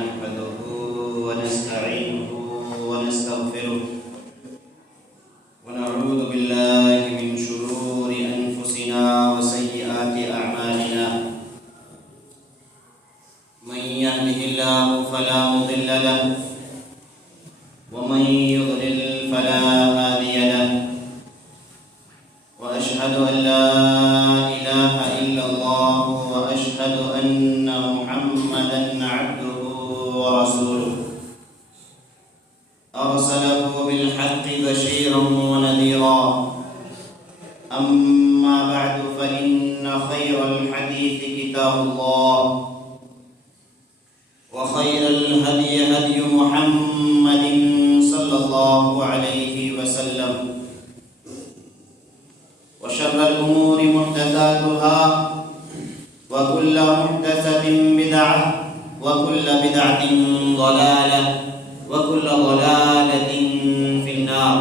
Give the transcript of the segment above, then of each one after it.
نحمده ونستعينه ونستغفره ونعوذ بالله من شرور أنفسنا وسيئات أعمالنا من يهده الله فلا مضل له ومن يضلل فلا هادي له وأشهد أن لا إله إلا الله وأشهد أن محمدا عبده ورسوله أرسله بالحق بشيرا ونذيرا أما بعد فإن خير الحديث كتاب الله وخير الهدي هدي محمد صلى الله عليه وسلم وشر الأمور محدثاتها وكل محدثة بدعة وكل بدعة ضلالة وكل ضلالة في النار.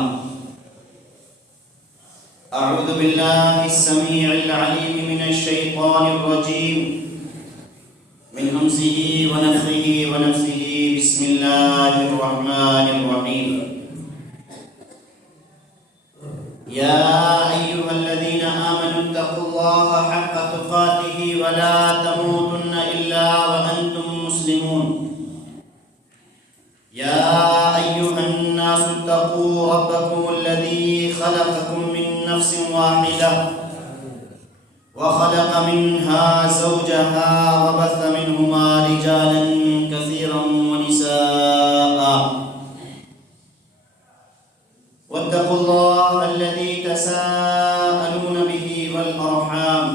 أعوذ بالله السميع العليم من الشيطان الرجيم من همزه ونفخه ونفثه. بسم الله الرحمن الرحيم. يا أيها الذين آمنوا اتقوا الله حق تقاته ولا تموتن إلا وأنتم مسلمون. يا أيها الناس اتقوا ربكم الذي خلقكم من نفس واحدة وخلق منها زوجها وبث منهما رجالا كثيرا ونساء واتقوا الله الذي تساءلون به والأرحام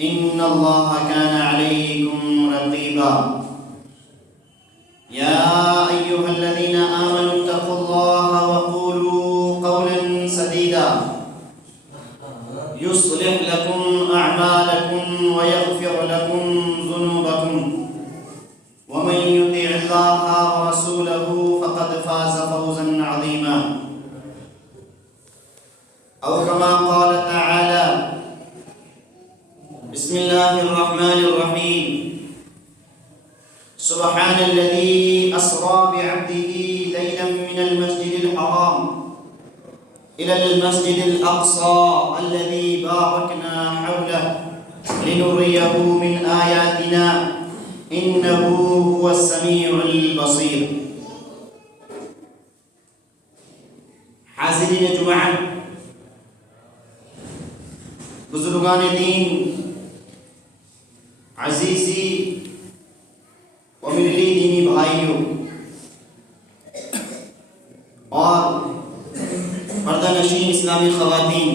إن الله كان عليكم رقيبا. يا أيها الذين آمنوا اتقوا الله وقولوا قولا سديدا يصلح لكم أعمالكم ويغفر لكم ذنوبكم ومن يطع الله ورسوله فقد فاز فوزا عظيما. أو كما قال تعالى: بسم الله الرحمن الرحيم. سبحان الذي أسرى بعبده ليلا من المسجد الحرام إلى المسجد الأقصى الذي باركنا حوله لنريه من آياتنا إنه هو السميع البصير. حاضرین جماعت، بزرگان دین، عزیزی و ملی دینی بھائیوں اور پردہ نشین اسلامی خواتین،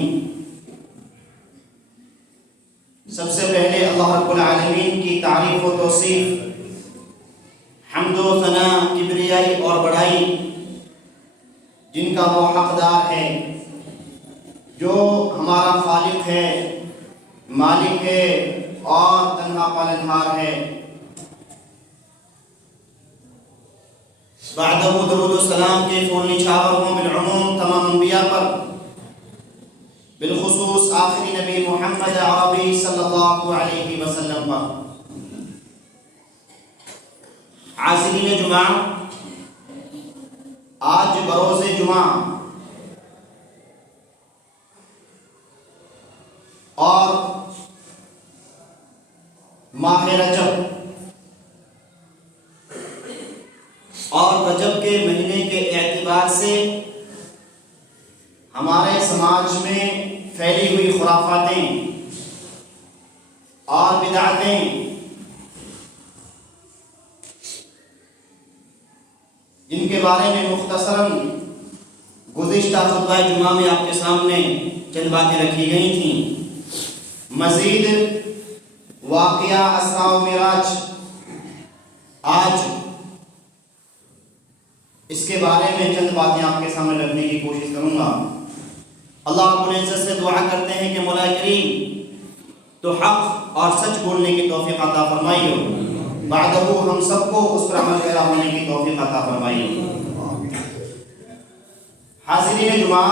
سب سے پہلے اللہ رب العالمین کی تعریف و توصیف، حمد و ثنا، کبریائی اور بڑائی جن کا وہ حقدار ہے، جو ہمارا خالق ہے، مالک ہے اور تنہا پالنہار ہے. بعدہ درود و سلام کے فون نچھاور ہوں بالعموم تمام انبیاء پر، بالخصوص آخری نبی محمد عربی صلی اللہ علیہ وسلم پر. حاضرین جمعہ، آج بروز جمعہ اور ماہ رجب اور رجب کے مہینے کے اعتبار سے ہمارے سماج میں پھیلی ہوئی خرافاتیں اور بدعتیں جن کے بارے میں مختصراً گزشتہ خطبہ جمعہ میں آپ کے سامنے چند باتیں رکھی گئی تھیں. مزید واقعہ اسراء و معراج، آج اس کے بارے میں چند باتیں آپ کے سامنے رکھنے کی کوشش کروں گا. اللہ رب العزت سے دعا کرتے ہیں کہ مولا کریم تو حق اور سچ بولنے کی توفیق عطا فرمائیے، بعدہ ہم سب کو اس پر عمل پیرا ہونے کی توفیق عطا فرمائیے. حاضرین جمعہ،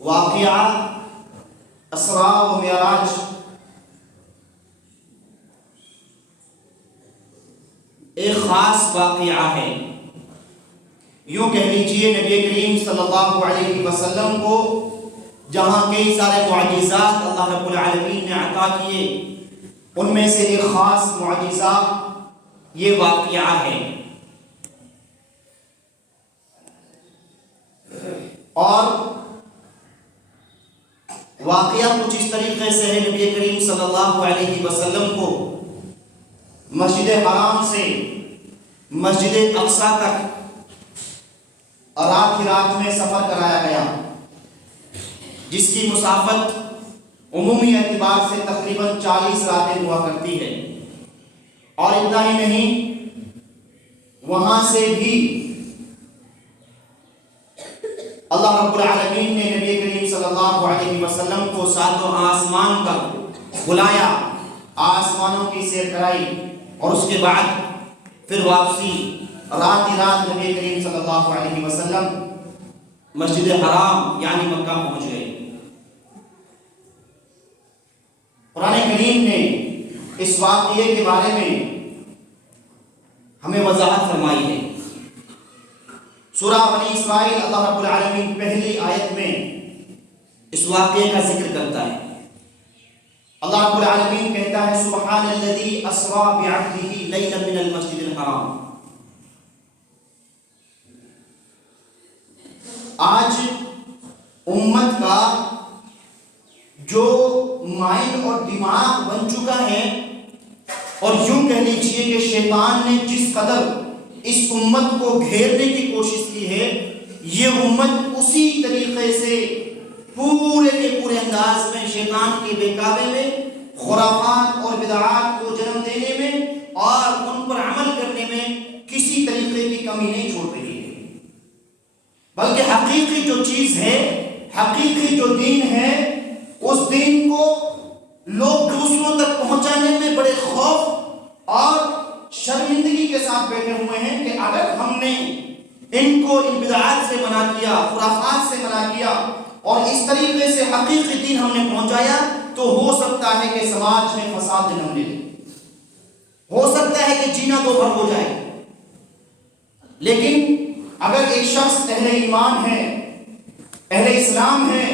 واقعہ اسراء و معراج ایک خاص واقعہ ہے. یوں کہہ لیجئے نبی کریم صلی اللہ علیہ وسلم کو جہاں کئی سارے معجزات اللہ رب العالمین نے عطا کیے، ان میں سے ایک خاص معجزہ یہ واقعہ ہے. اور واقعہ کچھ اس طریقے سے ہے، نبی کریم صلی اللہ علیہ وسلم کو مسجد حرام سے مسجد اقصی تک رات ہی رات میں سفر کرایا گیا، جس کی مسافت عمومی اعتبار سے تقریباً 40 راتیں ہوا کرتی ہے. اور اتنا ہی نہیں، وہاں سے بھی اللہ رب العالمین نے نبی کریم صلی اللہ علیہ وسلم کو ساتوں آسمان پر بلایا، آسمانوں کی سیر کرائی، اور اس کے بعد پھر واپسی رات ہی رات نبی کریم صلی اللہ علیہ وسلم مسجد حرام یعنی مکہ پہنچ گئے. قرآن کریم نے اس واقعے کے بارے میں ہمیں وضاحت فرمائی ہے. سورہ بنی اسرائیل اللہ رب العالمین پہلی آیت میں اس واقعے کا ذکر کرتا ہے. اللہ رب العالمین کہتا ہے سبحان الذی اسری بعبدہ لیلا من المسجد الحرام. آج امت کا جو مائنڈ اور دماغ بن چکا ہے، اور یوں کہہ لیجیے کہ شیطان نے جس قدر اس امت کو گھیرنے کی کوشش کی ہے، یہ امت اسی طریقے سے پورے کے پورے انداز میں شیطان کے بہکاوے میں، خرافات اور بدعات کو جنم دینے میں اور ان پر عمل کرنے میں کسی طریقے کی کمی نہیں چھوڑ رہی ہے. بلکہ حقیقی جو چیز ہے، حقیقی جو دین ہے، اس دین کو لوگ دوسروں تک پہنچانے میں بڑے خوف اور شرمندگی کے ساتھ بیٹھے ہوئے ہیں کہ اگر ہم نے ان کو ان بدعات سے منع کیا، خرافات سے منع کیا اور اس طریقے سے حقیقی دین ہم نے پہنچایا تو ہو سکتا ہے کہ سماج میں فساد جنم لے لے، ہو سکتا ہے کہ جینا دو بھر ہو جائے. لیکن اگر ایک شخص اہل ایمان ہے، اہل اسلام ہے،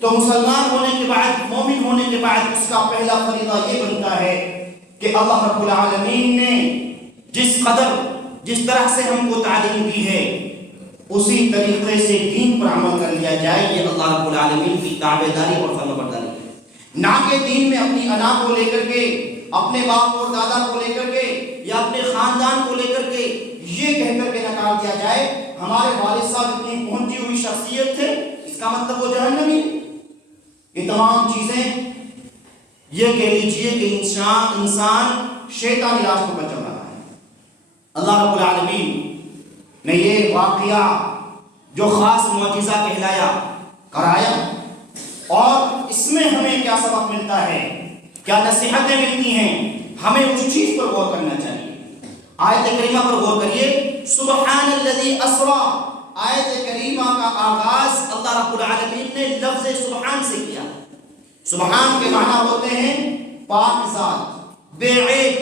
تو مسلمان ہونے کے بعد، مومن ہونے کے بعد اس کا پہلا فریضہ یہ بنتا ہے کہ اللہ رب العالمین نے جس قدر، جس طرح سے ہم کو تعلیم دی ہے، اسی طریقے سے دین پر عمل کر لیا جائے. یہ اللہ رب العالمین کی تابعداری اور فرمانبرداری ہے. نہ کہ دین میں اپنی انا کو لے کر کے، اپنے باپ اور دادا کو لے کر کے یا اپنے خاندان کو لے کر کے یہ کہہ کر کے نکال دیا جائے ہمارے والد صاحب اتنی پہنچی ہوئی شخصیت تھے، اس کا مطلب وہ جہنمی. یہ تمام چیزیں یہ کہہ لیجئے کہ انسان شیطانی راستوں پر چل رہا ہے. اللہ رب العالمین نے یہ واقعہ جو خاص معجزہ کہلایا کرایا، اور اس میں ہمیں کیا سبق ملتا ہے، کیا نصیحتیں ملتی ہیں، ہمیں اس چیز پر غور کرنا چاہیے. آیت کریمہ پر غور کریے. سبحان الذی اسری، آیت کریمہ کا آغاز اللہ رب العالمین نے لفظ سبحان سے کیا. سبحان کے معنی ہوتے ہیں پاک ذات، بے عیب.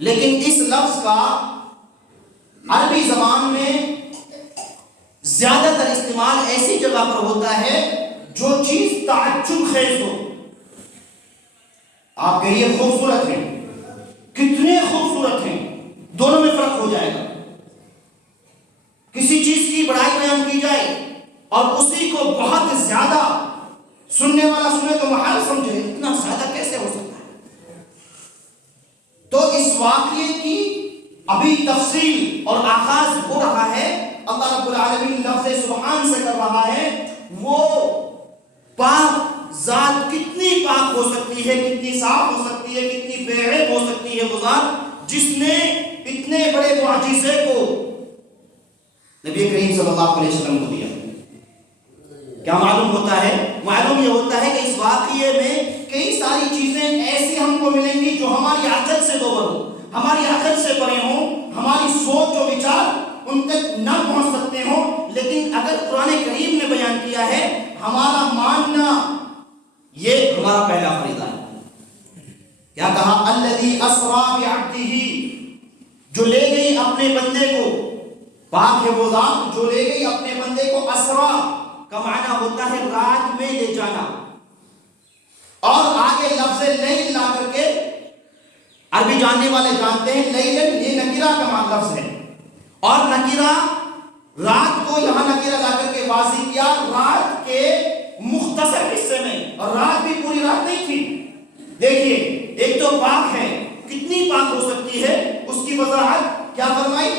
لیکن اس لفظ کا عربی زبان میں زیادہ تر استعمال ایسی جگہ پر ہوتا ہے جو چیز تعجب خیز ہو. آپ کہیے خوبصورت ہیں، کتنے خوبصورت ہیں، دونوں میں فرق ہو جائے گا. کسی چیز کی بڑائی بیان کی جائے اور اسی کو بہت زیادہ سننے والا سنے تو محال سمجھے، اتنا زیادہ کیسے ہو سکتا ہے. تو اس واقعے کی ابھی تفصیل اور آغاز ہو رہا ہے. اللہ رب العالمین لفظ سبحان سے کر رہا ہے. وہ پاک ذات کتنی پاک ہو سکتی ہے، کتنی صاف ہو سکتی ہے، کتنی بے عیب ہو سکتی ہے وہ ذات جس نے اتنے بڑے معجزے کو نبی کریم صلی اللہ علیہ وسلم کو دیا. کیا معلوم ہوتا ہے؟ معلوم یہ ہوتا ہے کہ اس واقعے میں کئی ساری چیزیں ایسی ہم کو ملیں گی جو ہماری عقل سے دوبر ہوں، ہماری عقل سے پرے ہوں، ہماری سوچ و وچار ان تک نہ پہنچ سکتے ہوں. لیکن اگر قرآن کریم نے بیان کیا ہے، ہمارا ماننا یہ ہمارا پہلا فریضہ ہے. کیا کہا؟ الذی اسری بعبدہ، جو لے گئی اپنے بندے کو، پاک ہے وہ ذات جو لے گئی اپنے بندے کو، اسرا کا معنی ہوتا ہے رات میں لے جانا، اور آگے لفظ لیل لا کر کے عربی جاننے والے جانتے ہیں لیلن یہ نکرہ کا معنی لفظ ہے، اور نکرہ رات کو یہاں نکرہ لا کر کے واضح کیا رات کے مختصر حصے میں، اور رات بھی پوری رات نہیں تھی۔ دیکھیے ایک تو پاک ہے، کتنی پاک ہو سکتی ہے اس کی وضاحت کیا فرمائی،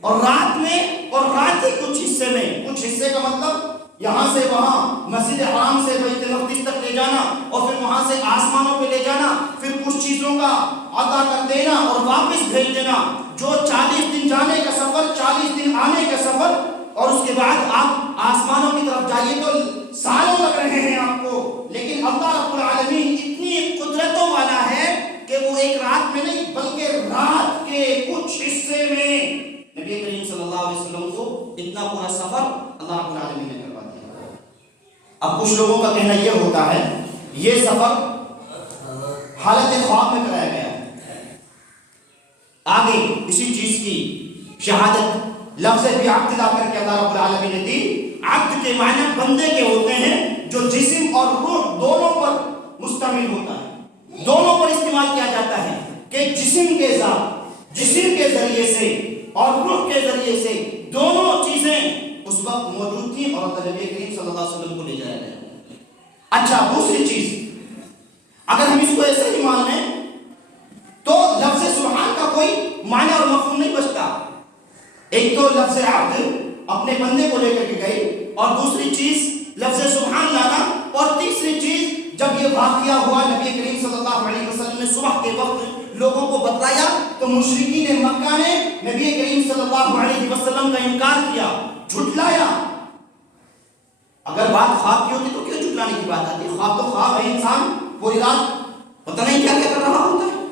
اور رات میں، اور رات کے کچھ حصے میں، کچھ حصے کا مطلب یہاں سے وہاں مسجد حرام سے بیت المقدس تک لے جانا، اور پھر وہاں سے آسمانوں پہ لے جانا، پھر کچھ چیزوں کا عطا کر دینا اور واپس بھیج دینا، جو 40 دن جانے کا سفر، 40 دن آنے کا سفر، اور اس کے بعد آپ آسمانوں کی طرف جائیے تو سالوں لگ رہے ہیں آپ کو، لیکن اللہ رب العالمین اتنی قدرتوں والا ہے کہ وہ ایک رات میں نہیں بلکہ رات کے کچھ حصے میں نبی کریم صلی اللہ علیہ وسلم کو اتنا پورا سفر اللہ رب العالمین نے کروا دیا۔ اب کچھ لوگوں کا کہنا یہ ہوتا ہے یہ سفر حالت خواب میں کرایا گیا ہے، آگے اسی چیز کی شہادت لفظ بھی عبد لا کر کے اللہ رب العالمین نے دی۔ عبد کے معنی بندے کے ہوتے ہیں جو جسم اور روح دونوں پر مشتمل ہوتا ہے، دونوں پر استعمال کیا جاتا ہے، کہ جسم کے ذات، جسم کے ذریعے سے اور روح کے ذریعے سے دونوں چیزیں اس وقت موجود تھیں، اور نبی کریم صلی اللہ علیہ وسلم کو لے جایا گیا۔ اچھا دوسری چیز، اگر ہم اس کو ایسے ہی مان لیں تو لفظ سبحان کا کوئی معنی اور مفہوم نہیں بچتا۔ ایک تو لفظ عبد اپنے بندے کو لے کر کے گئی، اور دوسری چیز لفظ سبحان لانا، اور تیسری چیز جب یہ واقعہ ہوا نبی کریم صلی اللہ علیہ وسلم نے صبح کے وقت لوگوں کو بتلایا تو مشرکین مکہ نے نبی کریم صلی اللہ علیہ وسلم کا انکار کیا، جھٹلایا۔ اگر بات خواب کی ہوتی تو کیوں جھٹلانے کی بات آتی؟ خواب تو خواب ہے، انسان پوری رات پتہ نہیں کیا کیا کر رہا ہوتا ہے۔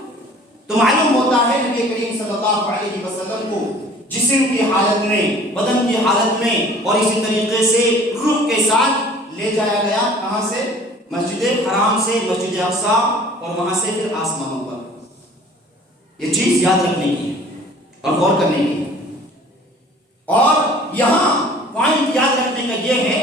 تو معلوم ہوتا ہے نبی کریم صلی اللہ علیہ وسلم کو جسم کی حالت میں، بدن کی حالت میں، اور اسی طریقے سے روح کے ساتھ لے جایا گیا، کہاں سے؟ مسجد حرام سے مسجد اقصی، اور وہاں سے پھر آسمانوں پر۔ یہ چیز یاد رکھنے کی ہے اور غور کرنے کی ہے، اور یہاں پوائنٹ یاد رکھنے کا یہ ہے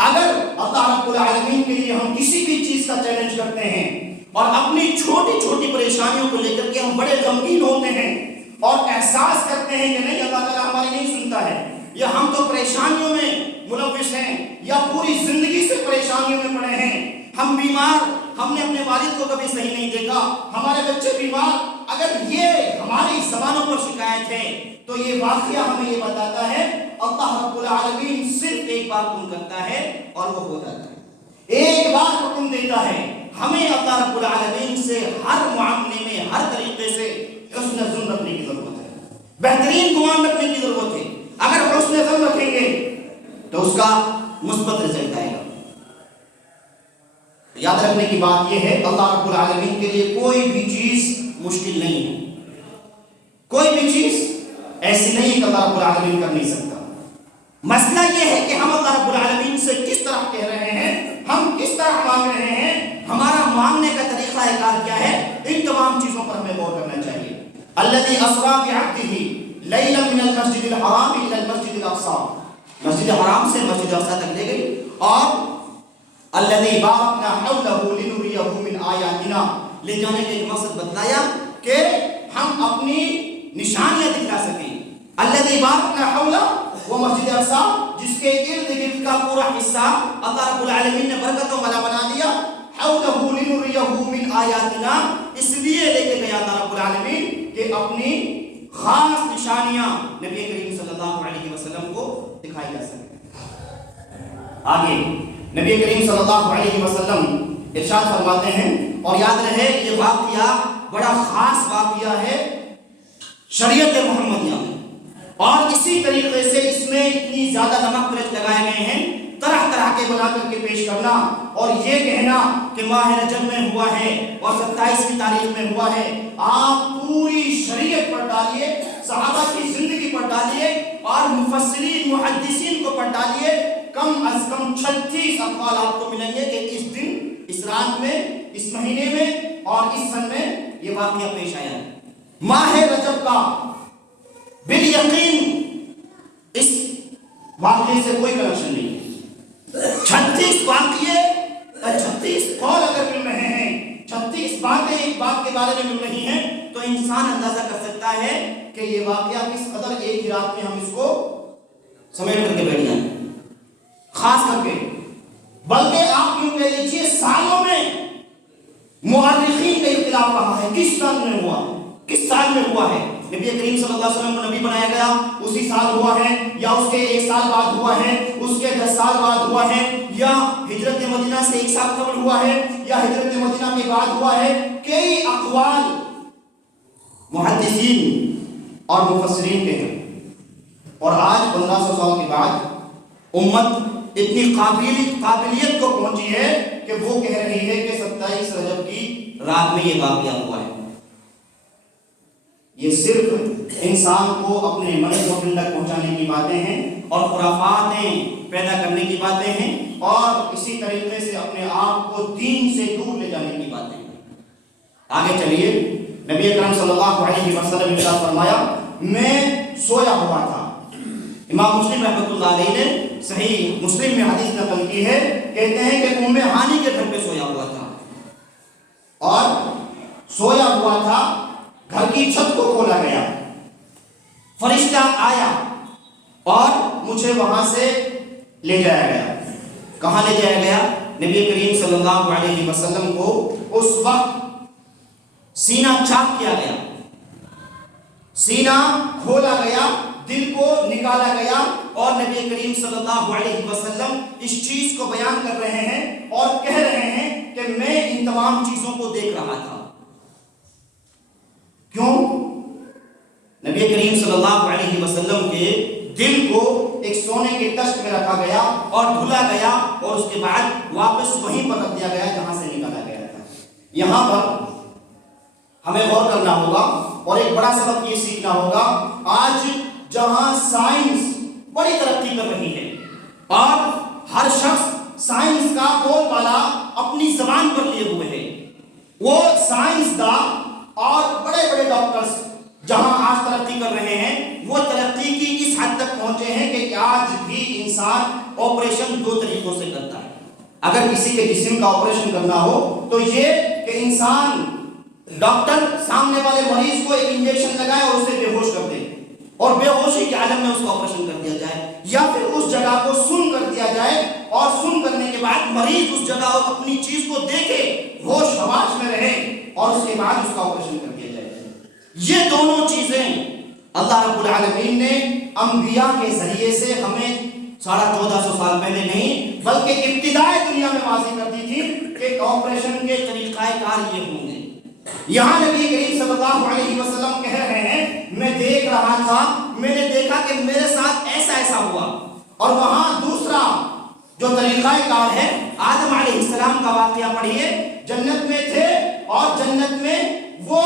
اگر اللہ رب العالمین کے لیے ہم کسی بھی چیز کا چیلنج کرتے ہیں اور اپنی چھوٹی چھوٹی پریشانیوں کو لے کر کے ہم بڑے غمگین ہوتے ہیں اور احساس کرتے ہیں کہ نہیں اللہ تعالیٰ ہماری نہیں سنتا ہے، یا ہم تو پریشانیوں میں ملوث ہیں، یا پوری زندگی سے پریشانیوں میں پڑے ہیں، ہم بیمار، ہم نے اپنے والد کو کبھی صحیح نہیں دیکھا، ہمارے بچے بیمار، اگر یہ ہماری زبانوں پر شکایت ہے تو یہ واقعہ ہمیں یہ بتاتا ہے اللہ رب العالمین صرف ایک بار حکم کرتا ہے اور وہ ہو جاتا ہے، ایک بار حکم دیتا ہے۔ ہمیں اللہ رب العالمین سے ہر معاملے میں، ہر طریقے سے حسن ظن رکھنے کی ضرورت ہے، بہترین گمان رکھنے کی ضرورت ہے۔ اگر حسن ظن رکھیں گے تو اس کا مثبت رزلٹ آئے گا۔ یاد رکھنے کی بات یہ ہے اللہ رب العالمین کے لیے کوئی بھی چیز مشکل نہیں ہے، کوئی بھی چیز ایسی نہیں کہ اللہ رب العالمین کر نہیں سکتا۔ مسئلہ یہ ہے کہ ہم اللہ رب العالمین سے کس طرح کہہ رہے ہیں، ہم کس طرح مانگ رہے ہیں، ہمارا مانگنے کا طریقہ کار کیا ہے، ان تمام چیزوں پر ہمیں غور کرنا چاہیے۔ الذی اسری بعبدہ لیلا من المسجد الحرام الی المسجد الاقصی، مسجد حرام سے مسجد اقصی تک لے گئی، اور الذی بارکنا حولہ لنریہ من آیاتنا، لے جانے کا ایک مقصد بتلایا کہ ہم اپنی نشانیاں دکھا سکیں۔ الذی بارکنا حولہ، وہ مسجد اقصی جس کے ارد گرد کا پورا حصہ اللہ رب العالمین نے برکتوں والا بنا دیا، حولہ لنریہ من آیاتنا، اس لیے لے کے گیا اللہ رب العالمین کہ اپنی خاص نشانیاں نبی کریم صلی اللہ علیہ وسلم کو دکھائی جا سکیں۔ آگے نبی کریم صلی اللہ علیہ وسلم ارشاد فرماتے ہیں، اور یاد رہے یہ واقعہ بڑا خاص واقعہ ہے شریعت محمدیہ میں، اور اسی طریقے سے اس میں اتنی زیادہ نمک مرچ لگائے گئے ہیں، طرح طرح کے بنا کر کے پیش کرنا، اور یہ کہنا کہ ماہ رجب میں ہوا ہے اور 27ویں تاریخ میں ہوا ہے۔ آپ پوری شریعت پڑھ ڈالیے، صحابہ کی زندگی پڑھ ڈالیے، اور مفسرین محدثین کو پڑھ ڈالیے، کم از کم 36 اقوال آپ کو ملیں گے کہ اس دن، اس رات میں، اس مہینے میں اور اس سن میں یہ واقعہ پیش آیا ہے۔ ماہ رجب کا محققین اس واقعے سے کوئی کنیکشن نہیں ہے. 36 واقعے 36 قول اگر مل رہے ہیں، 36 باتیں ایک بات کے بارے میں مل رہی ہیں، تو انسان اندازہ کر سکتا ہے کہ یہ واقعہ کس قدر ایک ہی رات میں ہم اس کو سمیٹ کر کے بیٹھ جائیں. خاص کر کے بلکہ آپ یوں کہہ لیجیے سالوں میں مورخین کا اختلاف رہا ہے کس سال میں ہوا، کس سال میں ہوا ہے. نبی کریم صلی اللہ علیہ وسلم کو نبی بنایا گیا اسی سال ہوا ہے، یا اس کے 1 سال بعد ہوا ہے، اس کے 10 سال بعد ہوا ہے، یا ہجرت مدینہ سے 1 سال قبل ہوا ہے، یا ہجرت مدینہ کے بعد ہوا ہے. کئی اقوال محدثین اور مفسرین کے ہیں. اور آج 1500 سال کے بعد امت اتنی قابلیت کو پہنچی ہے کہ وہ کہہ رہی ہے کہ 27 رجب کی رات میں یہ واقعہ ہوا ہے. یہ صرف انسان کو اپنے من کو ٹھنڈک پہنچانے کی باتیں ہیں اور خرافاتیں پیدا کرنے کی باتیں ہیں، اور اسی طریقے سے اپنے آپ کو دین سے دور لے جانے کی باتیں ہیں. آگے چلیے. نبی اکرم صلی اللہ علیہ وسلم نے فرمایا میں سویا ہوا تھا. امام مسلم رحمۃ اللہ علیہ نے صحیح مسلم میں حدیث نقل کی ہے، کہتے ہیں کہ ام ہانی کے گھر پہ سویا ہوا تھا، اور سویا ہوا تھا، گھر کی چھت کو کھولا گیا، فرشتہ آیا اور مجھے وہاں سے لے جایا گیا. کہاں لے جایا گیا؟ نبی کریم صلی اللہ علیہ وسلم کو اس وقت سینہ چاک کیا گیا، سینہ کھولا گیا، دل کو نکالا گیا، اور نبی کریم صلی اللہ علیہ وسلم اس چیز کو بیان کر رہے ہیں اور کہہ رہے ہیں کہ میں ان تمام چیزوں کو دیکھ رہا تھا. کیوں؟ نبی کریم صلی اللہ علیہ وسلم کے دل کو ایک سونے کے تشت میں رکھا گیا اور دھلا گیا، اور اس کے بعد واپس وہیں پر رکھ دیا گیا جہاں سے نکالا گیا تھا. یہاں پر ہمیں غور کرنا ہوگا اور ایک بڑا سبق یہ سیکھنا ہوگا. آج جہاں سائنس بڑی ترقی کر رہی ہے اور ہر شخص سائنس کا بول بالا اپنی زبان پر لیے ہوئے ہے، وہ سائنسداں اور بڑے بڑے ڈاکٹرز جہاں آج ترقی کر رہے ہیں، وہ ترقی کی اس حد تک پہنچے ہیں کہ آج بھی انسان آپریشن 2 طریقوں سے کرتا ہے. اگر کسی کے جسم کا آپریشن کرنا ہو تو یہ کہ انسان ڈاکٹر سامنے والے مریض کو ایک انجیکشن لگائے اور اسے بے ہوش کر دے، اور بے ہوشی کے عالم میں اس کا آپریشن کر دیا جائے، یا پھر اس جگہ کو سن کر دیا جائے، اور سن کرنے کے بعد مریض اس جگہ اور اپنی چیز کو دیکھے، ہوش حواس میں رہے، اور اس کے بعد اس کا آپریشن کر دیا جائے. یہ دونوں چیزیں اللہ رب العالمین نے انبیاء کے ذریعے سے ہمیں 1450 سال پہلے نہیں بلکہ ابتدائے دنیا میں واضح کر دی تھی کہ آپریشن کے طریقہ کار یہ ہوں گے. یہاں نبی کریم صلی اللہ علیہ وسلم کہہ رہے ہیں میں دیکھ رہا تھا، میں نے دیکھا کہ میرے ساتھ ایسا ایسا ہوا. اور وہاں دوسرا جو طریقہ کار ہے، آدم علیہ السلام کا واقعہ پڑھیے. جنت میں تھے اور جنت میں وہ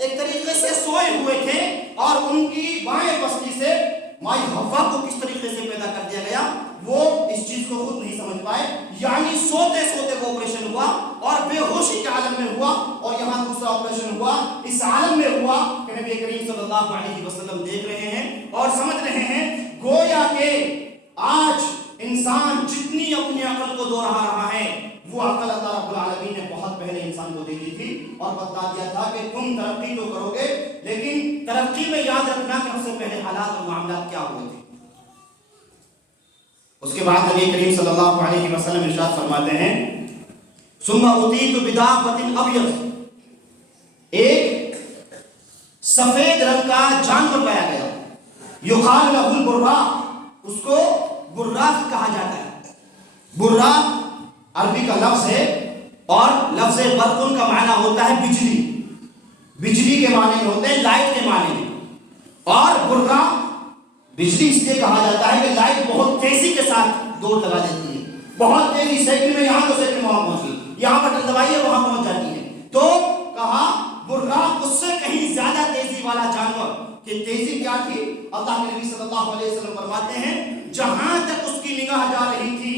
ایک طریقے سے سوئے ہوئے تھے، اور ان کی بائیں پسلی سے مائی حوا کو کس طریقے سے پیدا کر دیا گیا وہ اس چیز کو خود نہیں سمجھ پائے. یعنی سوتے سوتے وہ آپریشن ہوا اور بے ہوشی کے عالم میں ہوا، اور یہاں دوسرا آپریشن ہوا اس عالم میں ہوا کہ نبی کریم صلی اللہ علیہ وسلم دیکھ رہے ہیں اور سمجھ رہے ہیں. گویا کہ آج انسان جتنی اپنی عقل کو دوہرا رہا ہے، وہ عقل اللہ رب العالمین نے بہت پہلے انسان کو دے دی تھی اور بتا دیا تھا کہ تم ترقی تو کرو گے، لیکن ترقی میں یاد رکھنا کہ سب سے پہلے حالات اور معاملات کیا ہوئے تھے. اس کے بعد نبی کریم صلی اللہ علیہ وسلم ارشاد فرماتے ہیں ثم اتیت بدابۃ ابیض، ایک سفید رنگ کا جانور پایا گیا، یقال لہ البراق، اس کو براق کہا جاتا ہے. براق عربی کا لفظ ہے اور لفظ برقن کا معنی ہوتا ہے بجلی، بجلی کے معنی میں ہوتے ہیں، لائٹ کے معنی میں. اور براق بجلی اس لیے کہا جاتا ہے کہ لائٹ بہت تیزی کے ساتھ دوڑ لگا دیتی ہے، بہت تیزی، سیکنڈ میں یہاں تو سیکنڈ وہاں پہنچ گئی، یہاں بٹن دبائیے وہاں پہنچ جاتی ہے. تو کہا براق اس سے کہیں زیادہ تیزی والا جانور. کہ تیزی کیا تھی؟ اللہ کے نبی صلی اللہ علیہ وسلم فرماتے ہیں جہاں تک اس کی نگاہ جا رہی تھی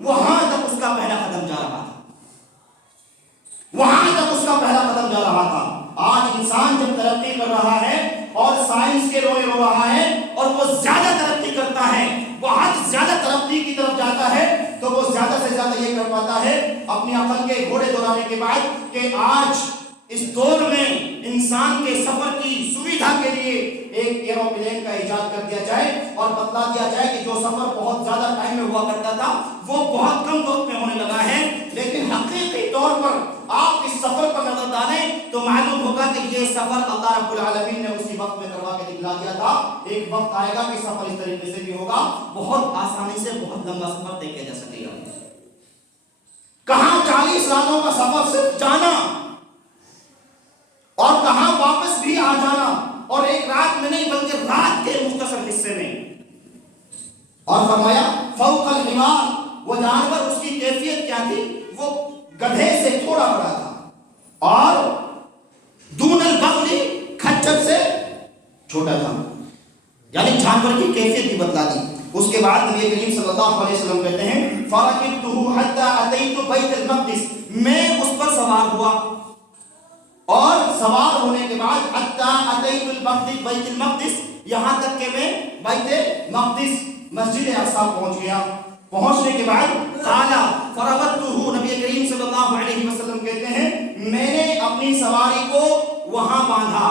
وہاں تک اس کا پہلا قدم جا رہا تھا، وہاں تک اس کا پہلا قدم جا رہا تھا. آج انسان جب ترقی کر رہا ہے اور سائنس کے روئے رو رہا ہے اور زیادہ ترقی کرتا ہے، وہ حد زیادہ ترقی کی طرف جاتا ہے، تو وہ زیادہ سے زیادہ یہ کر پاتا ہے اپنی عقل کے گھوڑے دوڑانے کے بعد کہ آج اس دور میں انسان کے سفر کی سویدھا کے لیے ایک ایروپلین کا ایجاد کر دیا جائے اور بتلا دیا جائے کہ جو سفر بہت زیادہ ٹائم میں ہوا کرتا تھا وہ بہت کم وقت میں ہونے لگا ہے۔ لیکن حقیقی طور پر آپ اس سفر پر نظر ڈالیں تو معلوم ہوگا کہ یہ سفر اللہ رب العالمین نے اسی وقت میں کروا کے دکھلا دیا تھا۔ ایک وقت آئے گا کہ سفر اس طریقے سے بھی ہوگا، بہت آسانی سے بہت لمبا سفر طے کیا جا سکے گا۔ کہاں 40 راتوں کا سفر صرف جانا اور کہاں واپس بھی آ جانا، اور ایک رات میں نہیں بلکہ رات کے مختصر حصے میں۔ اور فرمایا فوق الحمار، وہ جانور اس کی کیفیت کیا تھی؟ وہ گدھے سے تھوڑا بڑا تھا اور دون البغل، کھچر سے چھوٹا تھا، یعنی جانور کی کیفیت بھی بتلا دی۔ اس کے بعد نبی کریم صلی اللہ علیہ وسلم کہتے ہیں فَرَكِبْتُهُ حَتَّى أَتَيْتُ بَيْتَ الْمَقْدِسِ، میں اس پر سوار ہوا اور سوار ہونے کے بعد حَتَّى أَتَيْتُ بَيْتِ الْمَقْدِسِ، یہاں تک کہ میں بیت مقدس مسجد اقصی پہنچ گیا۔ پہنچنے کے بعد قال فربطته، نبی کریم صلی اللہ علیہ وسلم کہتے ہیں میں نے اپنی سواری کو وہاں باندھا،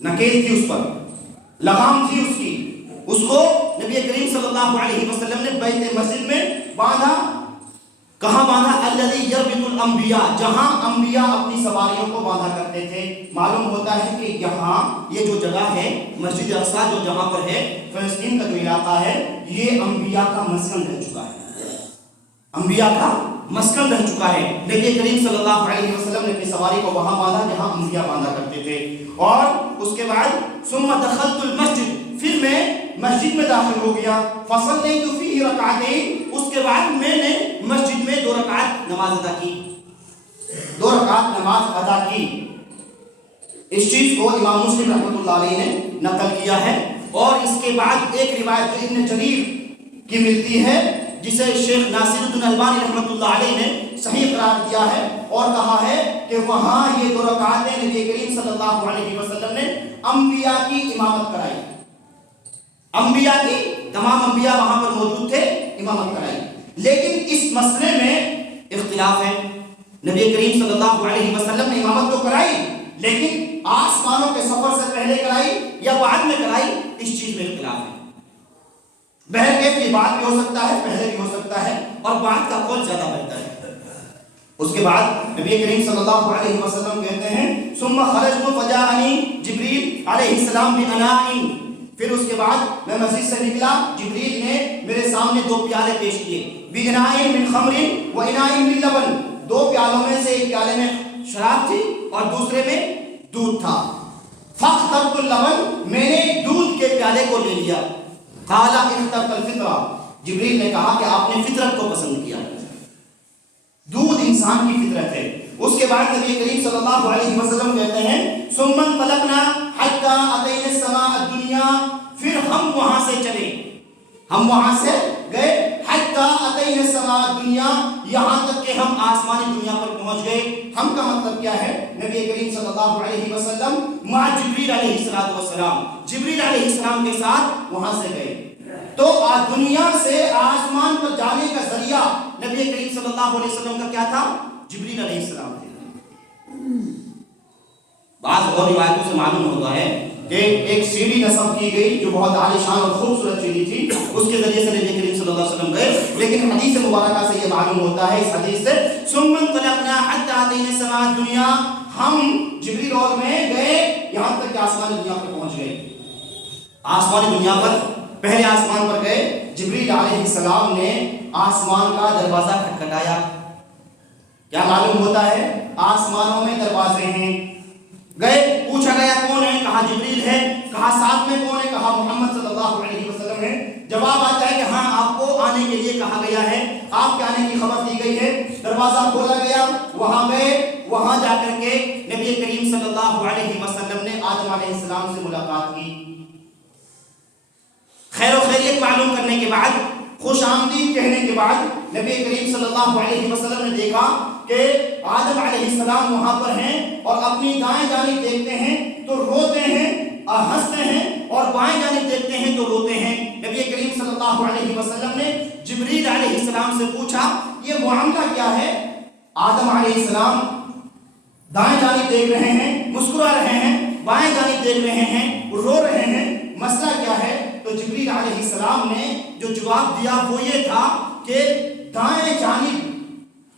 نکیل تھی اس پر، لگام تھی اس کی، اس کو نبی کریم صلی اللہ علیہ وسلم نے بیت مسجد میں باندھا۔ کہاں باندھا؟ الذی یربط الانبیاء، جہاں انبیاء اپنی سواریوں کو باندھا کرتے تھے۔ معلوم ہوتا ہے کہ یہاں یہ جو جگہ ہے مسجد اقصی جو جہاں پر ہے فلسطین کا جو علاقہ ہے یہ انبیاء کا مسکن رہ چکا ہے، انبیاء کا مسکن رہ چکا ہے۔ نبی کریم صلی اللہ علیہ وسلم نے اپنی سواری کو وہاں باندھا جہاں انبیاء باندھا کرتے تھے۔ اور اس کے بعد ثم دخلت المسجد، پھر میں مسجد میں داخل ہو گیا، فصلیت فیہ رکعتین، اس کے بعد میں نے مسجد میں 2 رکعت نماز ادا کی، 2 رکعت نماز ادا کی۔ اس چیز کو امام مسلم رحمۃ اللہ علیہ نے نقل کیا ہے۔ اور اس کے بعد ایک روایت جو ابن جریر کی ملتی ہے جسے شیخ ناصر الدین البانی رحمۃ اللہ علیہ نے صحیح قرار دیا ہے اور کہا ہے کہ وہاں یہ 2 رکعتیں نبی کریم صلی اللہ علیہ وسلم نے انبیاء کی امامت کرائی، انبیاء کی، تمام انبیاء وہاں پر موجود تھے، امامت کرائی۔ لیکن اس مسئلے میں اختلاف ہے، نبی کریم صلی اللہ علیہ وسلم نے امامت تو کرائی لیکن آسمانوں کے سفر سے پہلے کرائی یا بعد میں کرائی، اس چیز میں اختلاف ہے۔ بہرکیف یہ بات بھی ہو سکتا ہے، پہلے بھی ہو سکتا ہے، اور بعد کا قول زیادہ بہتر ہے۔ اس کے بعد نبی کریم صلی اللہ علیہ وسلم کہتے ہیں ثم خرجت فجاءنی جبریل علیہ السلام باناء، پھر اس کے بعد میں مسجد سے نکلا، جبریل نے میرے سامنے 2 پیالے پیش کیے، باناء من خمر واناء من لبن، 2 پیالوں میں سے ایک پیالے میں شراب تھی اور دوسرے میں دودھ تھا۔ فاخترت اللبن، میں نے دودھ کے پیالے کو لے لیا۔ قال اخترت الفطرہ، جبریل نے کہا کہ آپ نے فطرت کو پسند کیا، دودھ انسان کی فطرت ہے۔ اس کے بعد نبی کریم صلی اللہ علیہ وسلم کہتے ہیں ثم انطلقنا حتى اتينا السماء الدنيا، پھر ہم وہاں سے چلے، ہم وہاں سے گئے حتى اتينا السماء الدنيا، یہاں تک کہ ہم آسمانی دنیا پر پہنچ گئے۔ ہم کا مطلب کیا ہے؟ نبی کریم صلی اللہ علیہ وسلم مع جبریل علیہ السلام، جبریل علیہ السلام کے ساتھ وہاں سے گئے۔ تو دنیا سے آسمان پر جانے کا ذریعہ نبی کریم صلی اللہ علیہ وسلم کا کیا تھا؟ جبریل علیہ السلام تھے۔ بعض اور روایتوں سے معلوم ہوتا ہے کہ ایک سیڑھی نصب کی گئی جو بہت عالی شان اور خوبصورت سیڑھی تھی، اس کے ذریعے سے نبی کریم صلی اللہ علیہ وسلم گئے۔ لیکن حدیث مبارکہ سے یہ معلوم ہوتا ہے، اس حدیث سے ثم انطلقنا حتى اتينا السماء الدنيا، ہم جبریل اور میں گئے یہاں تک کہ آسمانی دنیا پر پہنچ گئے۔ آسمانی دنیا پر پہلے آسمان پر گئے، جبریل علیہ السلام نے آسمان کا دروازہ کھٹکھٹایا۔ کیا معلوم ہوتا ہے؟ آسمانوں میں دروازے ہیں۔ گئے، پوچھا گیا کون ہے؟ کہا جبریل ہے۔ کہا ساتھ میں کون ہے؟ کہا محمد صلی اللہ علیہ وسلم ہے۔ جواب آتا ہے کہ ہاں آپ کو آنے کے لیے کہا گیا ہے، آپ کے آنے کی خبر دی گئی ہے۔ دروازہ کھولا گیا، وہاں گئے، وہاں جا کر کے نبی کریم صلی اللہ علیہ وسلم نے آدم علیہ السلام سے ملاقات کی۔ خیر و خیریت معلوم کرنے کے بعد، خوش آمدید کہنے کے بعد نبی کریم صلی اللہ علیہ وسلم نے دیکھا کہ آدم علیہ السلام وہاں پر ہیں اور اپنی دائیں جانب دیکھتے ہیں تو روتے ہیں اور ہنستے ہیں، اور بائیں جانب دیکھتے ہیں السلام سے پوچھا یہ معاملہ کیا ہے؟ آدم علیہ السلام دائیں جانب دیکھ رہے ہیں، مسکرا رہے ہیں، بائیں جانب دیکھ رہے ہیں، رو رہے ہیں، مسئلہ کیا ہے؟ تو جبریل علیہ السلام نے جو جواب دیا وہ یہ تھا کہ دائیں جانب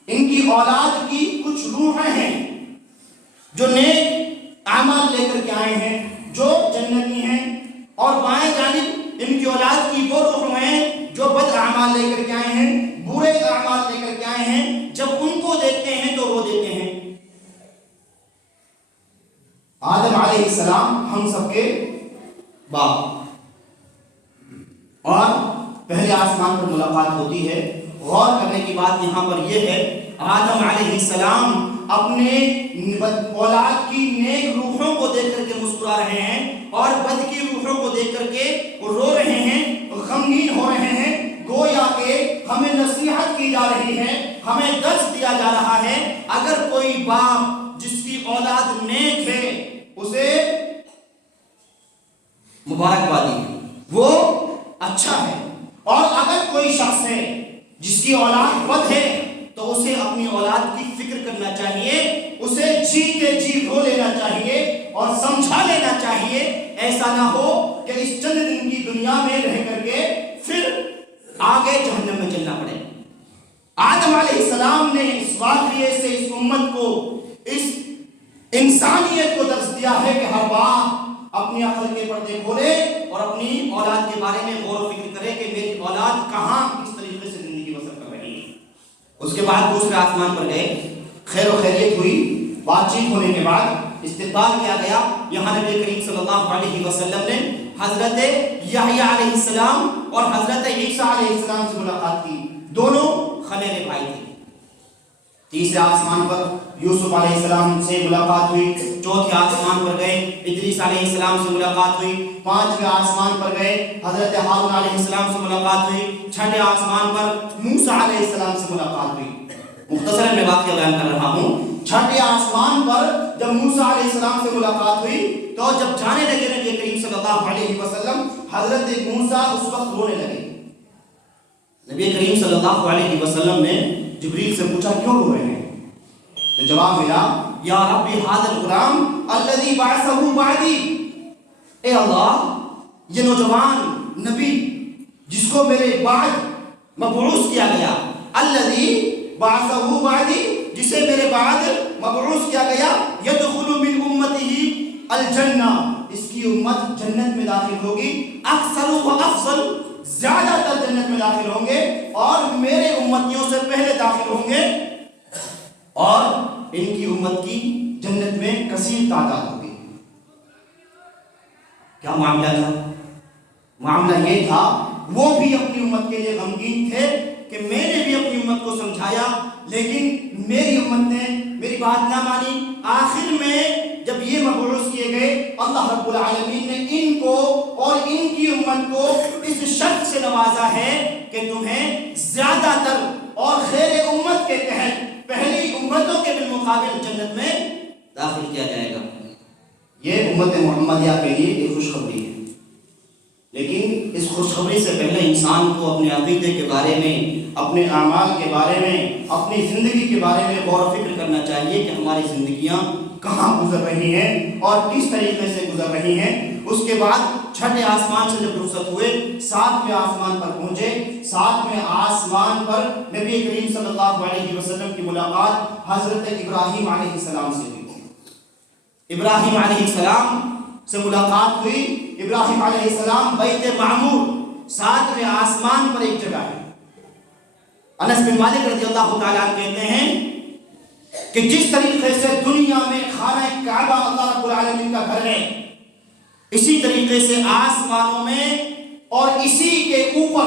ان کی اولاد کی کچھ روحیں ہیں جو نیک اعمال لے کر کے آئے ہیں، جو جنتی ہیں، اور بائیں جانب ان کی اولاد کی وہ روح ہیں جو بد اعمال لے کر کے آئے ہیں، برے اعمال لے کر کے آئے ہیں، جب ان کو دیکھتے ہیں تو رو دیتے ہیں۔ آدم علیہ السلام ہم سب کے باپ، اور پہلے آسمان پر ملاقات ہوتی ہے۔ غور کرنے کی بات یہاں پر یہ ہے، آدم علیہ السلام اپنے اولاد کی نیک روحوں کو دیکھ کر کے مسکرا رہے ہیں، اور بد کی روحوں کو دیکھ کر کے رو رہے ہیں، غمگین ہو رہے ہیں، گویا کہ ہمیں نصیحت کی جا رہی ہے، ہمیں درس دیا جا رہا ہے۔ اگر کوئی باپ جس کی اولاد نیک ہے اسے مبارکبادی ہے، وہ اچھا ہے، اور اگر کوئی شخص ہے جس کی اولاد بد ہے تو اسے اپنی اولاد کی فکر کرنا چاہیے، اسے جیتے جی رو لینا چاہیے اور سمجھا لینا چاہیے، ایسا نہ ہو کہ اس چند دن کی دنیا میں رہ کر کے پھر آگے جہنم میں چلنا پڑے۔ آدم علیہ السلام نے اس واقعے سے اس امت کو، اس انسانیت کو درس دیا ہے کہ ہر باپ اپنی عقل کے پردے کھولے اور اپنی اولاد کے بارے میں غور و فکر کرے کہ میری اولاد کہاں کس طریقے سے زندگی بسر کر رہی ہے۔ اس کے بعد دوسرے آسمان پر گئے، خیر و خیریت ہوئی، بات چیت ہونے کے بعد استقبال کیا گیا۔ یہاں نبی کریم صلی اللہ علیہ وسلم نے حضرت یحییٰ علیہ السلام اور حضرت عیسیٰ علیہ السلام سے ملاقات کی، دونوں خلیل بھائی تھے۔ تیسرے آسمان پر یوسف علیہ السلام سے ملاقات ہوئی، چوتھے آسمان پر گئے ادریس علیہ السلام سے ملاقات ہوئی، پانچویں آسمان پر گئے حضرت ہارون علیہ السلام سے ملاقات ہوئی، چھٹے آسمان پر موسیٰ علیہ السلام سے ملاقات ہوئی۔ مختصراً میں واقعہ بیان کر رہا ہوں۔ چھٹے آسمان پر جب موسیٰ علیہ السلام سے ملاقات ہوئی تو جب جانے لگے نبی کریم صلی اللہ علیہ وسلم، حضرت موسیٰ اس وقت رونے لگے۔ نبی کریم صلی اللہ علیہ وسلم نے جبریل سے پوچھا کیوں رو رہے ہیں؟ تو جواب ملا یا ربی ھذا الغلام الذی بعثہ بعدی، اے اللہ یہ نوجوان نبی جس کو میرے بعد مبعوث کیا گیا، الذی بعثہ بعدی جسے میرے بعد مبعوث کیا گیا، یدخل من امتہ الجنہ، اس کی امت جنت میں داخل ہوگی، اکثر و افضل زیادہ تر جنت میں داخل ہوں گے، اور میرے امتیوں سے پہلے داخل ہوں گے، اور ان کی امت کی جنت میں کثیر تعداد ہوگی۔ کیا معاملہ تھا؟ معاملہ یہ تھا وہ بھی اپنی امت کے لیے غمگین تھے کہ میں نے بھی اپنی امت کو سمجھایا لیکن میری امت نے میری بات نہ مانی۔ آخر میں جب یہ مبعوث کیے گئے، اللہ رب العالمین نے ان کو اور ان کی امت کو اس شرط سے نوازا ہے کہ تمہیں زیادہ تر اور خیر امت کے تحت پہلی امتوں کے بالمقابل جنت میں داخل کیا جائے گا۔ یہ امت محمدیہ کے لیے ایک خوشخبری ہے، لیکن اس خوشخبری سے پہلے انسان کو اپنے عقیدے کے بارے میں، اپنے اعمال کے بارے میں، اپنی زندگی کے بارے میں غور و فکر کرنا چاہیے کہ ہماری زندگیاں کہاں گزر رہی ہیں اور کس طریقے سے گزر رہی ہیں۔ اس کے بعد چھٹے آسمان سے جب رخصت ہوئے، ساتویں آسمان پر پہنچے۔ ساتویں آسمان پر نبی کریم صلی اللہ علیہ وسلم کی ملاقات حضرت ابراہیم علیہ السلام سے ہوئی۔ ابراہیم علیہ السلام سے ملاقات ہوئی۔ ابراہیم علیہ السلام بیت معمور ساتویں آسمان پر ایک جگہ ہے۔ انس بن مالک رضی اللہ تعالیٰ عنہ کہتے ہیں کہ جس طریقے سے دنیا میں خانہ کعبہ اللہ رب العالمین کا گھر ہے، اسی طریقے سے آسمانوں میں اور اسی کے اوپر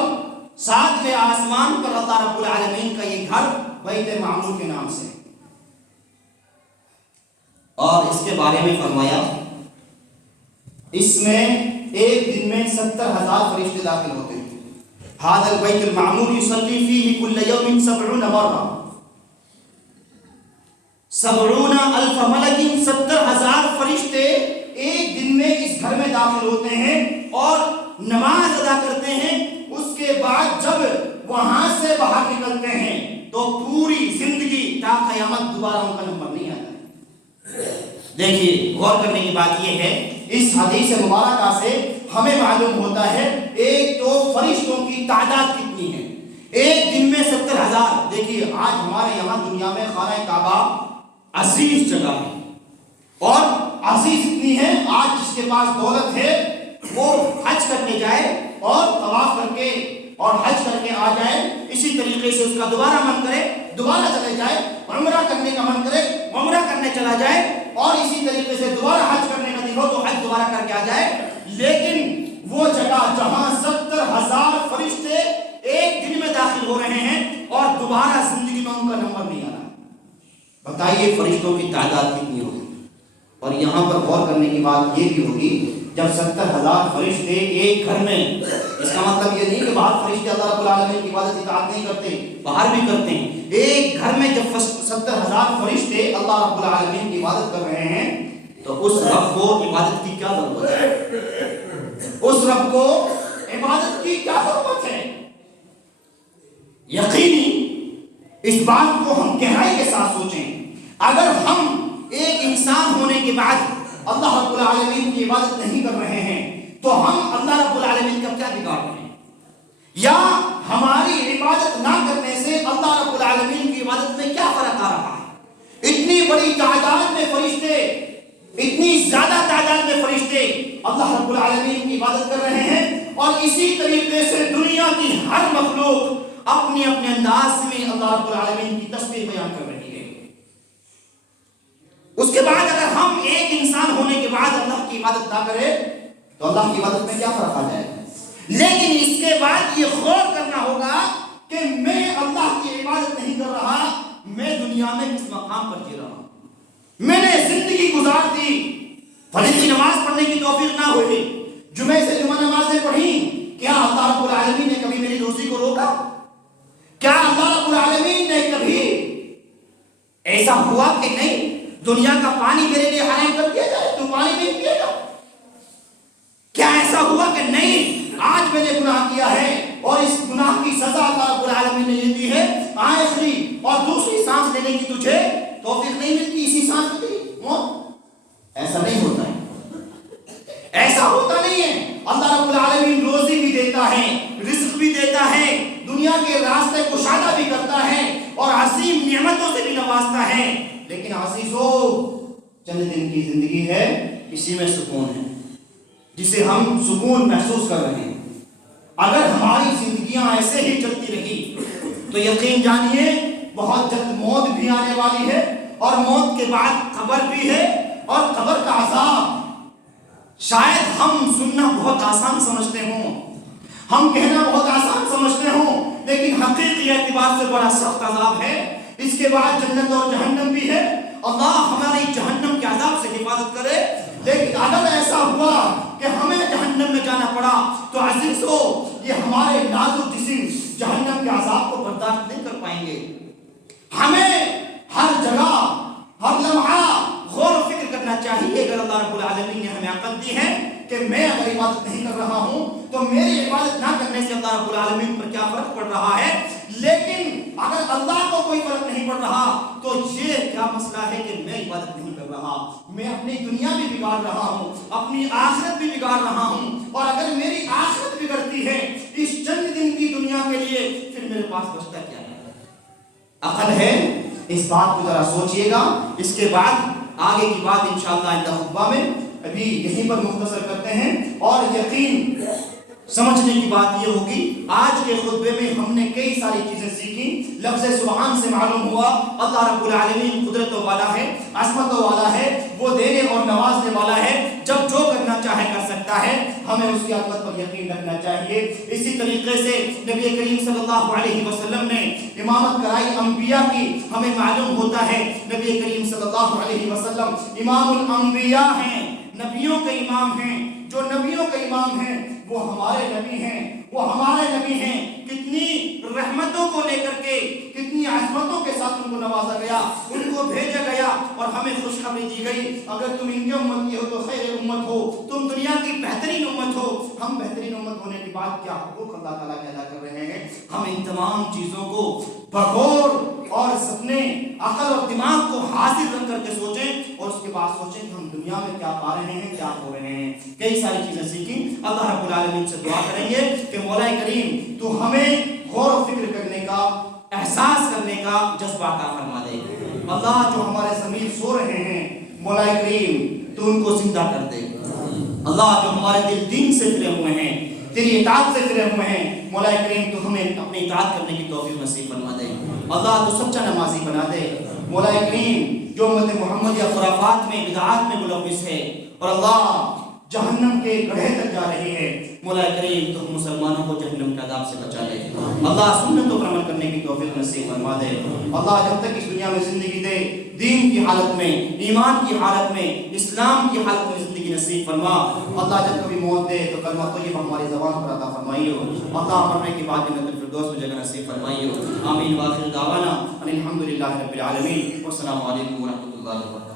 ساتویں آسمان پر اللہ رب العالمین کا یہ گھر بیت معمور کے نام سے، اور اس کے بارے میں فرمایا اس میں ایک دن میں 70,000 فرشتے داخل ہوتے ہیں۔ ھذا البیت المعمور یصلی فیہ کل یوم 70 مرہ، 70,000 ملک، 70,000 فرشتے ایک دن میں اس گھر میں داخل ہوتے ہیں اور نماز ادا کرتے ہیں۔ اس کے بعد جب وہاں سے باہر نکلتے ہیں تو پوری زندگی تا قیامت دوبارہ ان کا نمبر نہیں آتا۔ دیکھیے غور کرنے کی بات یہ ہے، اس حدیث مبارکہ سے ہمیں معلوم ہوتا ہے ایک تو فرشتوں کی تعداد کتنی ہے، ایک دن میں 70,000۔ دیکھیے آج ہمارے یہاں دنیا میں خانہ کعبہ عزیز جگہ ہے، اور عزیز اتنی ہے آج جس کے پاس دولت ہے وہ حج کرنے جائے اور طواف کر کے اور حج کر کے آ جائے، اسی طریقے سے اس کا دوبارہ من کرے دوبارہ چلے جائے، عمرہ کرنے کا من کرے عمرہ کرنے چلا جائے، اور اسی طریقے سے دوبارہ حج کرنے کا دن ہو تو حج دوبارہ کر کے آ جائے۔ لیکن وہ جگہ جہاں 70,000 فرشتے ایک دن میں داخل ہو رہے ہیں اور دوبارہ زندگی میں ان کا نمبر نہیں آ رہا، بتائیے فرشتوں کی تعداد کتنی ہوگی۔ اور یہاں پر غور کرنے کی بات یہ بھی ہوگی، جب 70,000 فرشتے ایک گھر میں، اس کا مطلب یہ نہیں کہ باہر فرشتے اللہ رب العالمین کی عبادت اطاعت نہیں کرتے، باہر بھی کرتے ہیں، ایک گھر میں جب 70,000 فرشتے اللہ رب العالمین کی عبادت کر رہے ہیں تو اس رب کو عبادت کی کیا ضرورت ہے؟ اس رب کو عبادت کی کیا ضرورت ہے؟ یقینی اس بات کو ہم گہرائی کے ساتھ سوچیں، اگر ہم ایک انسان ہونے کے بعد اللہ رب العالمین کی عبادت نہیں کر رہے ہیں تو ہم اللہ رب العالمین کا کیا بگاڑ رہے ہیں، یا ہماری عبادت نہ کرنے سے اللہ رب العالمین کی عبادت میں کیا فرق آ رہا ہے؟ اتنی بڑی تعداد میں فرشتے، اتنی زیادہ تعداد میں فرشتے اللہ رب العالمین کی عبادت کر رہے ہیں، اور اسی طریقے سے دنیا کی ہر مخلوق اپنے اپنے انداز میں اللہ رب العالمین کی تسبیح بیان کر رہی ہے۔ اس کے بعد اگر ہم ایک انسان ہونے کے بعد اللہ کی عبادت نہ کریں تو اللہ کی عبادت میں کیا فرق آ جائے گا؟ لیکن اس کے بعد یہ غور کرنا ہوگا کہ میں اللہ کی عبادت نہیں کر رہا، میں دنیا میں کس مقام پر جی رہا ہوں، میں نے زندگی گزار دی، فجر کی نماز پڑھنے کی توفیق نہ ہوئی، جمعے سے جمعہ نمازیں پڑھی، کیا اللہ رب العالمین نے کبھی میری روزی کو روکا؟ کیا اللہ رب العالمین نے کبھی ایسا ہوا کہ نہیں دنیا کا پانی میرے لیے حرام کر دیا جائے تو پانی نہیں پیے گا؟ کیا ایسا ہوا کہ نہیں آج میں نے گناہ کیا ہے اور اس گناہ کی سزا اللہ رب العالمین نے یہ دی ہے، آخری اور دوسری سانس لینے کی تجھے توفیق نہیں ملتی، اسی سانس میں تیری موت؟ ایسا نہیں ہوتا ہے، ایسا ہوتا نہیں ہے۔ اللہ رب العالمین روزی بھی دیتا ہے، رزق بھی دیتا ہے، دنیا کے راستے کشادہ بھی کرتا ہے اور عظیم نعمتوں سے بھی نوازتا ہے، لیکن عزیزو چند دن کی زندگی ہے، اسی میں سکون ہے جسے ہم سکون محسوس کر رہے ہیں۔ اگر ہماری زندگیاں ایسے ہی چلتی رہی تو یقین جانیے بہت جلد موت بھی آنے والی ہے، اور موت کے بعد قبر بھی ہے، اور قبر کا عذاب شاید ہم سننا بہت آسان سمجھتے ہوں، ہم کہنا بہت آسان سمجھتے ہوں، لیکن حقیقی اعتبار سے بڑا سخت عذاب ہے۔ اس کے بعد جنت اور جہنم بھی ہے، اللہ ہماری جہنم کے عذاب سے حفاظت کرے۔ لیکن اگر ایسا ہوا کہ ہمیں جہنم میں جانا پڑا تو عزیزو یہ ہمارے نازک جسم جہنم کے عذاب کو برداشت نہیں کر پائیں گے۔ ہمیں ہر جگہ ہر لمحہ غور و فکر کرنا چاہیے، اگر اللہ رب العالمین نے ہمیں عقل دی ہے کہ میں اگر عبادت نہیں کر رہا ہوں تو میری عبادت نہ کرنے سے اللہ رب العالمین پر کیا فرق پڑ رہا ہے، لیکن اگر اللہ کو کوئی فرق نہیں پڑ رہا تو یہ کیا مسئلہ ہے کہ میں عبادت نہیں کر رہا، میں اپنی دنیا بھی بگاڑ رہا ہوں، اپنی آخرت بھی بگاڑ رہا ہوں، اور اگر میری آخرت بگڑتی ہے اس چند دن کی دنیا کے لیے پھر میرے پاس بچتا کیا ہے؟ عقل ہے؟ اس بات کو ذرا سوچئے گا۔ اس کے بعد آگے کی بات انشاءاللہ آئندہ خطبہ میں ابھی یہیں پر مختصر کرتے ہیں، اور یقین سمجھنے کی بات یہ ہوگی آج کے خطبے میں ہم نے کئی ساری چیزیں سیکھی۔ لفظ سبحان سے معلوم ہوا اللہ رب العالمین قدرتوں والا ہے، عظمتوں والا ہے، وہ دینے اور نوازنے والا ہے، جب جو کرنا چاہے کر سکتا ہے، ہمیں اس کی عظمت پر یقین رکھنا چاہیے۔ اسی طریقے سے نبی کریم صلی اللہ علیہ وسلم نے امامت کرائی انبیاء کی، ہمیں معلوم ہوتا ہے نبی کریم صلی اللہ علیہ وسلم امام الانبیاء ہیں، نبیوں کے امام ہیں، جو نبیوں کے امام ہیں وہ ہمارے نبی ہیں، وہ ہمارے نبی ہیں. کتنی رحمتوں کو لے کر کے، کتنی عظمتوں کے ساتھ ان کو نوازا گیا، ان کو بھیجا گیا اور ہمیں خوشخبری دی گئی اگر تم ان کے امت کی ہو تو خیر امت ہو، تم دنیا کی بہترین امت ہو. ہم بہترین امت ہونے کے بعد کیا حقوق اللہ تعالیٰ کے ادا کر رہے ہیں؟ ہم ان تمام چیزوں کو بغور اور اپنے عقل اور دماغ کو حاضر رکھ کر کے سوچیں اور اس کے بعد سوچیں کہ ہم دنیا میں کیا پا رہے ہیں، کیا ہو رہے ہیں. کئی ساری چیزیں سیکھیں. اللہ رب العالمین سے دعا کریں گے کہ مولا کریم تو ہمیں غور و فکر کرنے کا، احساس کرنے کا جذبہ عطا فرما دے. اللہ جو ہمارے ضمیر سو رہے ہیں مولا کریم تو ان کو زندہ کر دے. اللہ جو ہمارے دل دین سے پھرے ہوئے ہیں، تیری اطاعت سے پھرے ہوئے ہیں، مولا کریم تو ہمیں اپنی اطاعت کرنے کی توفیق نصیب فرما دے. اللہ تو سچا نمازی بنا دے. مولا کریم جو امت محمد یا خرافات میں، بدعات میں ملوث ہے اور اللہ جہنم کے گڑھے تک جا رہی ہے، مولا کریم تو ہم مسلمانوں کو جہنم کے عذاب سے بچا لے. اللہ سنتوں پر عمل کرنے کی توفیق نصیب فرما دے. اللہ جب تک اس دنیا میں زندگی دے، دین کی حالت میں، ایمان کی حالت میں، اسلام کی حالت میں زندگی نصیب فرما. اللہ جب کبھی موت دے تو کلمہ طیبہ ہماری زبان پر عطا فرمائیو. اللہ مرنے کے بعد جنت الفردوس میں جگہ نصیب فرمائیو. آمین. واخر دعوانا ان الحمد للہ رب العالمین. والسلام علیکم ورحمۃ اللہ وبرکاتہ.